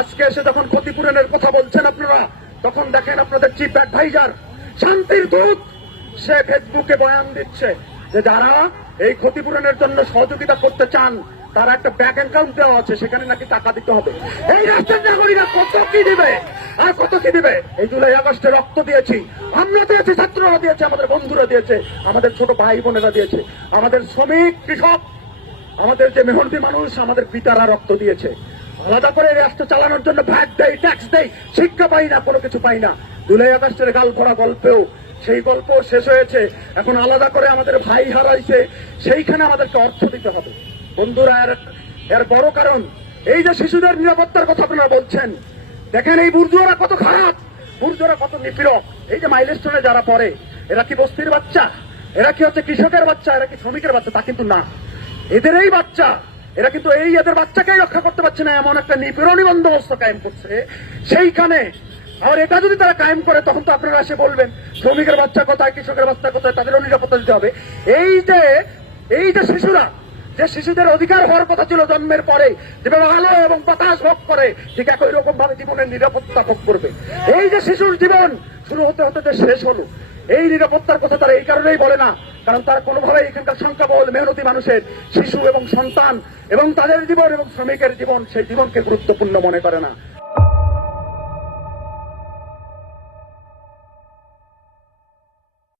আজকে এসে যখন ক্ষতিপূরণের কথা বলছেন আপনারা, তখন দেখেন আপনাদের চিফ অ্যাডভাইজার শান্তির দূত সে ফেসবুকে বয়ান দিচ্ছে যে যারা এই ক্ষতিপূরণের জন্য সহযোগিতা করতে চান তার একটা ব্যাংক অ্যাকাউন্ট দেওয়া আছে, সেখানে নাকি টাকা দিতে হবে। এই রাষ্ট্রের নাগরিকরা কত কি দিবে আর কত কি দিবে? এই জুলাই আগস্টে রক্ত দিয়েছি, আমরা দিয়েছি, ছাত্ররা দিয়েছে, আমাদের বন্ধুরা দিয়েছে, আমাদের ছোট ভাই বোনেরা দিয়েছে, আমাদের শ্রমিক কৃষক, আমাদের যে মেহনতি মানুষ, আমাদের পিতারা রক্ত দিয়েছে। আলাদা করে রাষ্ট্র চালানোর জন্য ভ্যাট দেয়, ট্যাক্স দেয়, শিক্ষা পাই না, কোনো কিছু পাই না। জুলাই আগস্টের গাল ভরা গল্পেও সেই গল্প শেষ হয়েছে। এখন আলাদা করে আমাদের ভাই হারাইছে, সেইখানে আমাদেরকে অর্থ দিতে হবে। বন্ধুরা, এর বড় কারণ এই যে শিশুদের নিরাপত্তার কথা আপনারা বলছেন, দেখেন এই বুর্জুয়ারা কত খারাপ, বুর্জুয়ারা কত নিপীড়ক। এই যে মাইলস্টোনে যারা পড়ে, এরা কি বস্তির বাচ্চা? এরা কি হচ্ছে কৃষকের বাচ্চা? এরা কি শ্রমিকের বাচ্চা? তা কিন্তু না, এদের এই বাচ্চা। এরা কিন্তু এই এদের বাচ্চাকেই রক্ষা করতে পারছে না, এমন একটা নিপীড়নী বন্দোবস্ত কায়েম করছে সেইখানে। আর এটা যদি তারা কায়েম করে, তখন তো আপনারা এসে বলবেন শ্রমিকের বাচ্চা কোথায়, কৃষকের বাচ্চা কোথায়, তাদেরও নিরাপত্তা দিতে হবে। এই যে শিশুরা, যে শিশুদের অধিকার হওয়ার কথা ছিল জন্মের পরে, যেভাবে আলো এবং বাতাস ভোগ করে, ঠিক একই রকম ভাবে জীবনের নিরাপত্তা ভোগ করবে। এই যে শিশুর জীবন শুরু হতে হতে যে শেষ হলো, এই নিরাপত্তার কথা তারা এই কারণেই বলে না, কারণ তারা কোনোভাবে এখানকার সংখ্যাবল মেহনতি মানুষের শিশু এবং সন্তান এবং তাদের জীবন এবং শ্রমিকের জীবন, সেই জীবনকে গুরুত্বপূর্ণ মনে করে না।